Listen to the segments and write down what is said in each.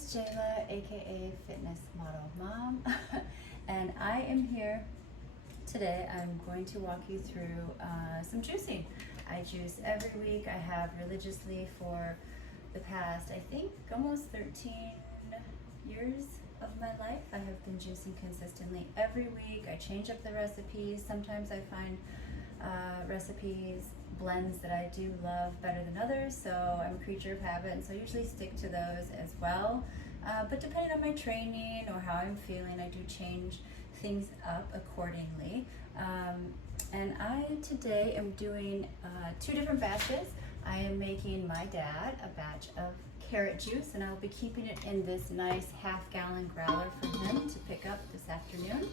is Jayla, aka Fitness Model Mom, and I am here today. I'm going to walk you through some juicing. I juice every week. I have religiously for the past, I think, almost 13 years of my life. I have been juicing consistently every week. I change up the recipes. Sometimes I find recipes, blends that I do love better than others, so I'm a creature of habit, and so I usually stick to those as well. But depending on my training or how I'm feeling, I do change things up accordingly. And I today am doing 2 different batches. I am making my dad a batch of carrot juice, and I'll be keeping it in this nice half-gallon growler for him to pick up this afternoon,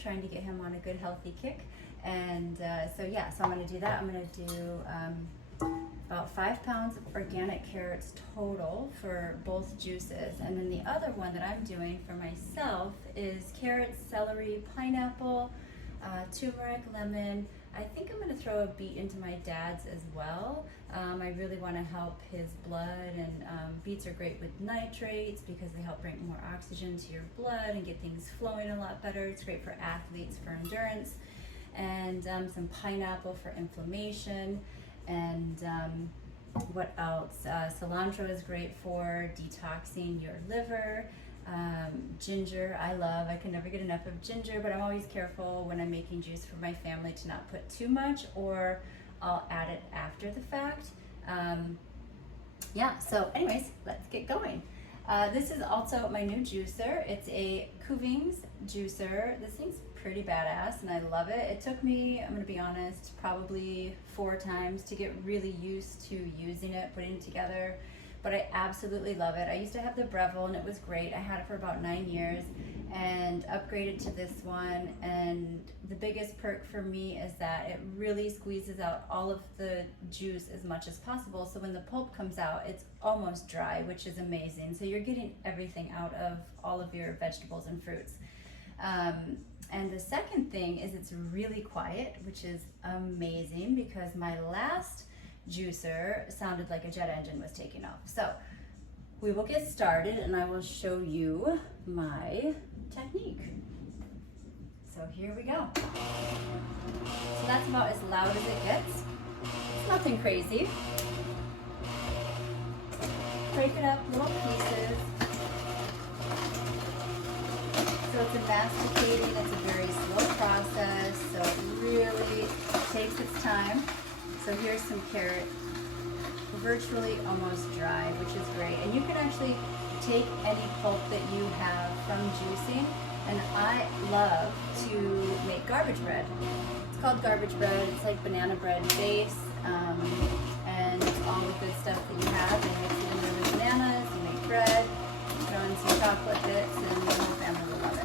trying to get him on a good healthy kick. And so I'm going to do that. I'm going to do about 5 pounds of organic carrots total for both juices. And then the other one that I'm doing for myself is carrots, celery, pineapple, turmeric, lemon. I think I'm going to throw a beet into my dad's as well. I really want to help his blood, and beets are great with nitrates because they help bring more oxygen to your blood and get things flowing a lot better. It's great for athletes for endurance. And some pineapple for inflammation, and what else? Cilantro is great for detoxing your liver. Ginger, I love. I can never get enough of ginger, but I'm always careful when I'm making juice for my family to not put too much, or I'll add it after the fact. So anyways, let's get going. This is also my new juicer. It's a Kuvings juicer. This thing's pretty badass and I love it. It took me, I'm gonna be honest, probably 4 times to get really used to using it, putting it together, but I absolutely love it. I used to have the Breville and it was great. I had it for about 9 years and upgraded to this one, and the biggest perk for me is that it really squeezes out all of the juice as much as possible, so when the pulp comes out it's almost dry, which is amazing. So you're getting everything out of all of your vegetables and fruits. And the second thing is it's really quiet, which is amazing because my last juicer sounded like a jet engine was taking off. So we will get started and I will show you my technique. So here we go. So that's about as loud as it gets. It's nothing crazy. Break it up little pieces. So it's a masticating, it's a very slow process, so it really takes its time. So here's some carrot, virtually almost dry, which is great. And you can actually take any pulp that you have from juicing, and I love to make garbage bread. It's called garbage bread. It's like banana bread base, and it's all the good stuff that you have. You mix it in there with bananas, you make bread, throw in some chocolate bits, and the whole family will love it.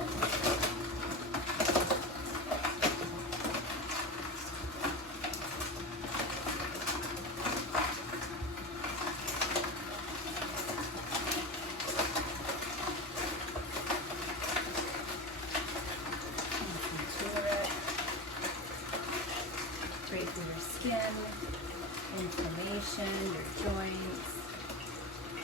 Great for your skin, inflammation, your joints.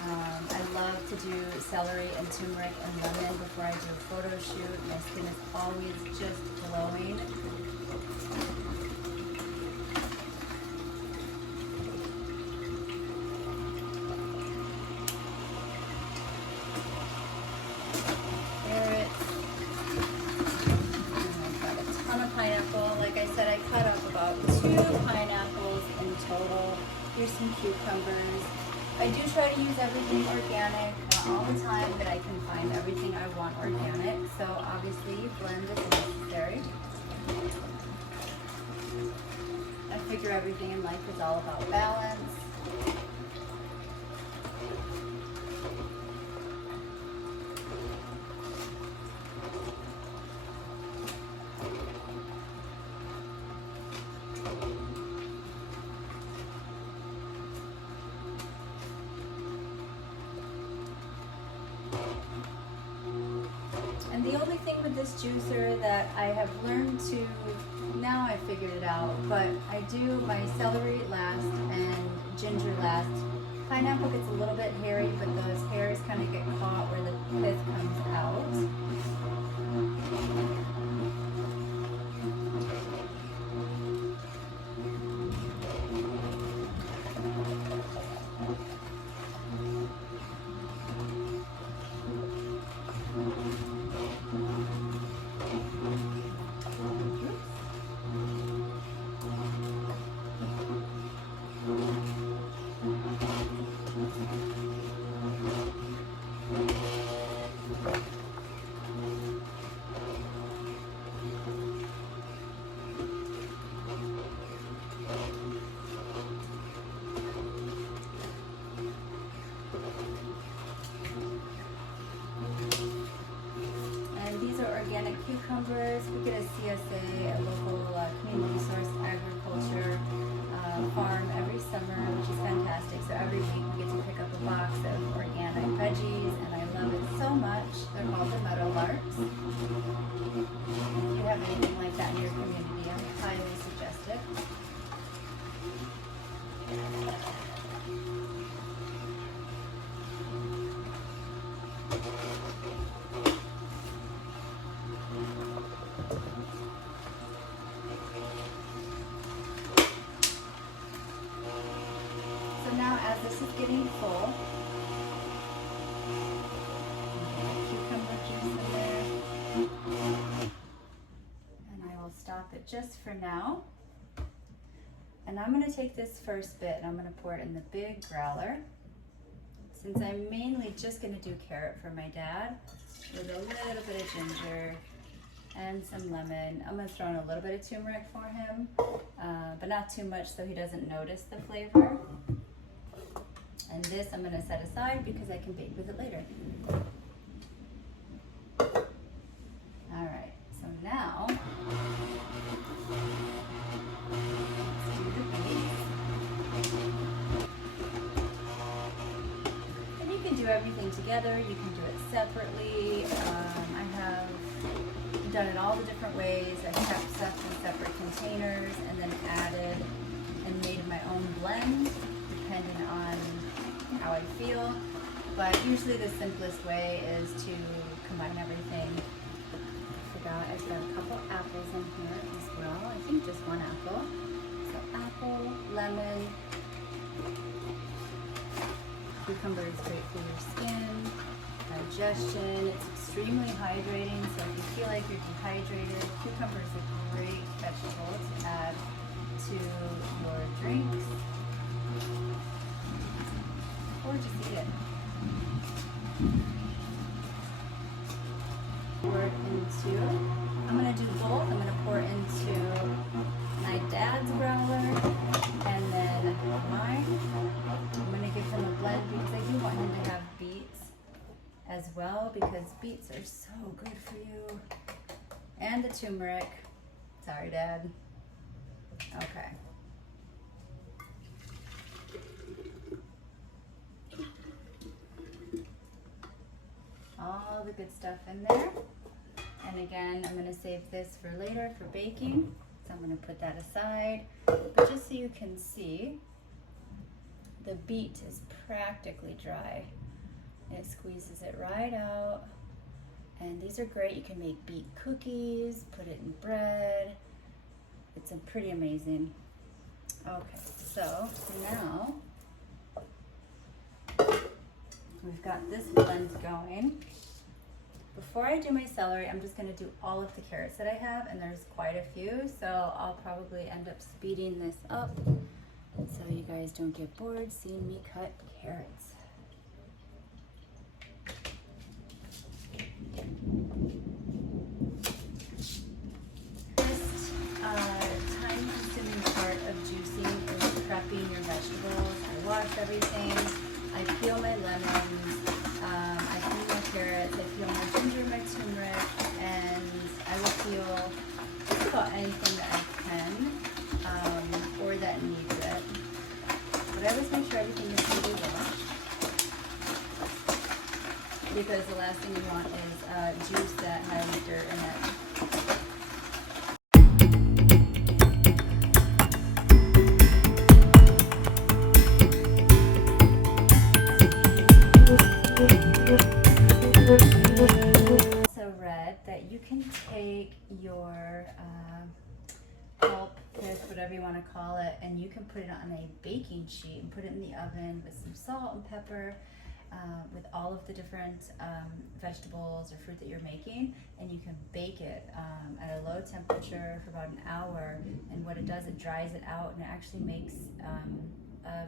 I love to do celery and turmeric and lemon before I do a photo shoot. My skin is always just glowing. Carrots. I've got a ton of pineapple. Like I said, I cut up about 2 pineapples in total. Here's some cucumbers. I do try to use everything organic, not all the time, but I can find everything I want organic. So obviously blend is necessary. I figure everything in life is all about balance. And the only thing with this juicer that I have learned to, now I figured it out, but I do my celery last and ginger last. Pineapple gets a little bit hairy, but those hairs kind of get caught where cucumbers. We get a CSA, a local community source agriculture farm every summer, which is fantastic. So every week we get to pick up a box of organic veggies, and I love it so much. They're called the meadow larks. If you have anything like that in your community, I highly suggest it. So now as this is getting full, cucumber juice in there, and I will stop it just for now. And I'm going to take this first bit and I'm going to pour it in the big growler. Since I'm mainly just going to do carrot for my dad with a little bit of ginger and some lemon. I'm going to throw in a little bit of turmeric for him, but not too much so he doesn't notice the flavor. And this I'm going to set aside because I can bake with it later. All right, so now everything together. You can do it separately. I have done it all the different ways. I've kept stuff in separate containers and then added and made my own blend depending on how I feel. But usually the simplest way is to combine everything. I forgot I've got a couple apples in here as well. I think just one apple. So apple, lemon. Cucumber is great for your skin, digestion. It's extremely hydrating, so if you feel like you're dehydrated, cucumber is a great vegetable to add to your drinks or just eat it. Pour it into, I'm going to do both. I'm going to pour into my dad's growler and then mine. I'm going to give him a blend because I do want him to have beets as well, because beets are so good for you. And the turmeric. Sorry, Dad. Okay. All the good stuff in there. And again, I'm going to save this for later for baking. So I'm going to put that aside. But just so you can see, the beet is practically dry. It squeezes it right out. And these are great. You can make beet cookies, put it in bread. It's pretty amazing. Okay, so now we've got this blend going. Before I do my celery, I'm just going to do all of the carrots that I have, and there's quite a few, so I'll probably end up speeding this up so you guys don't get bored seeing me cut carrots. First time-consuming part of juicing is prepping your vegetables. I wash everything, I peel my lemons, I clean my carrots, I peel my ginger, my turmeric, and I will peel just about anything that I can or that needs it. But I always make sure everything is really washed, because the last thing you want is juice that has dirt in it. Also read that you can take your pulp, fish, whatever you want to call it, and you can put it on a baking sheet and put it in the oven with some salt and pepper, with all of the different vegetables or fruit that you're making, and you can bake it at a low temperature for about an hour. And what it does, it dries it out and it actually makes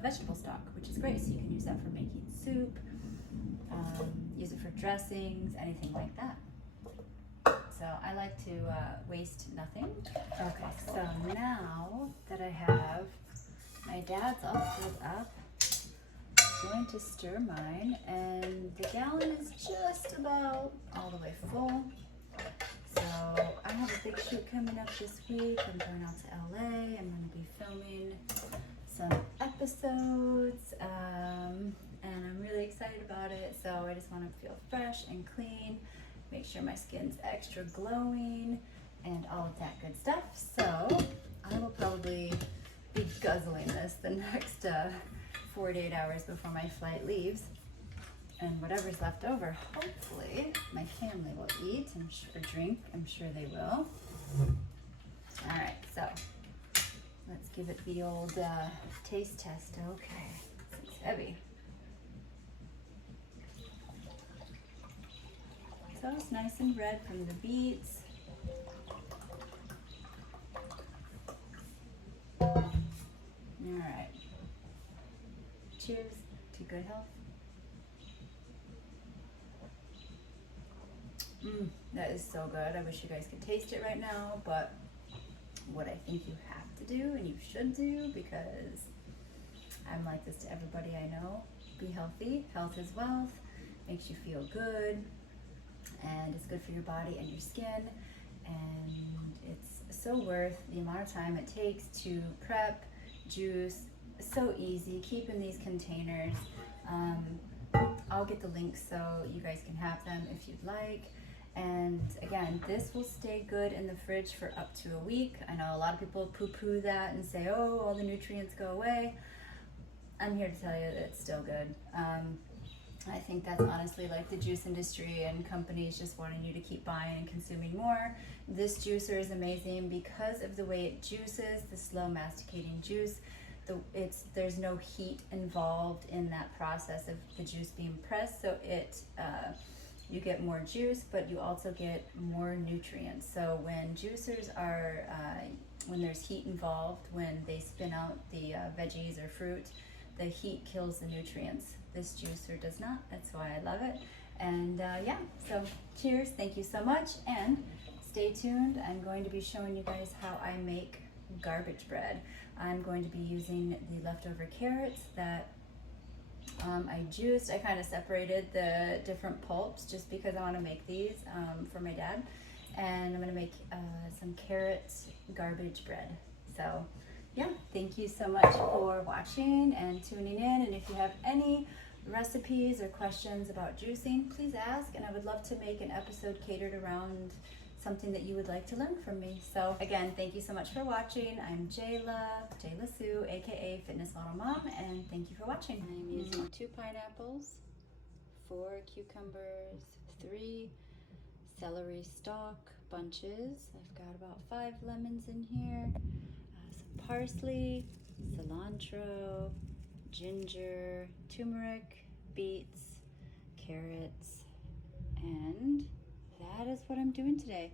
vegetable stock, which is great. So you can use that for making soup, use it for dressings, anything like that. So I like to waste nothing. Okay, so now that I have my dad's all filled up, I'm going to stir mine, and the gallon is just about all the way full. So I have a big shoot coming up this week. I'm going out to LA. I'm going to be filming some episodes, and I'm really excited about it. So I just want to feel fresh and clean, make sure my skin's extra glowing, and all of that good stuff. So I will probably be guzzling this the next 4 to 8 hours before my flight leaves. And whatever's left over, hopefully my family will eat or drink. I'm sure they will. All right, so let's give it the old taste test. Okay, it's heavy. So it's nice and red from the beets. All right. Cheers to good health. That is so good. I wish you guys could taste it right now, but what I think you have to do and you should do, because I'm like this to everybody I know, be healthy. Health is wealth, makes you feel good, and it's good for your body and your skin, and it's so worth the amount of time it takes to prep, juice. So easy. Keep in these containers. I'll get the links so you guys can have them if you'd like. And again, this will stay good in the fridge for up to a week. I know a lot of people poo-poo that and say, oh, all the nutrients go away. I'm here to tell you that it's still good. I think that's honestly like the juice industry and companies just wanting you to keep buying and consuming more. This juicer is amazing because of the way it juices, the slow masticating juice. There's no heat involved in that process of the juice being pressed, so you get more juice, but you also get more nutrients. So when juicers are, when there's heat involved, when they spin out the veggies or fruit, the heat kills the nutrients. This juicer does not. That's why I love it. And yeah, so cheers. Thank you so much, and stay tuned. I'm going to be showing you guys how I make garbage bread. I'm going to be using the leftover carrots that I juiced. I kind of separated the different pulps just because I want to make these for my dad. And I'm going to make some carrot garbage bread. So yeah, thank you so much for watching and tuning in. And if you have any recipes or questions about juicing, please ask. And I would love to make an episode catered around something that you would like to learn from me. So again, thank you so much for watching. I'm Jayla Sue, aka Fitness Model Mom, and thank you for watching. I'm using 2 pineapples, 4 cucumbers, 3 celery stalk bunches. I've got about 5 lemons in here, some parsley, cilantro, ginger, turmeric, beets, carrots, and that is what I'm doing today.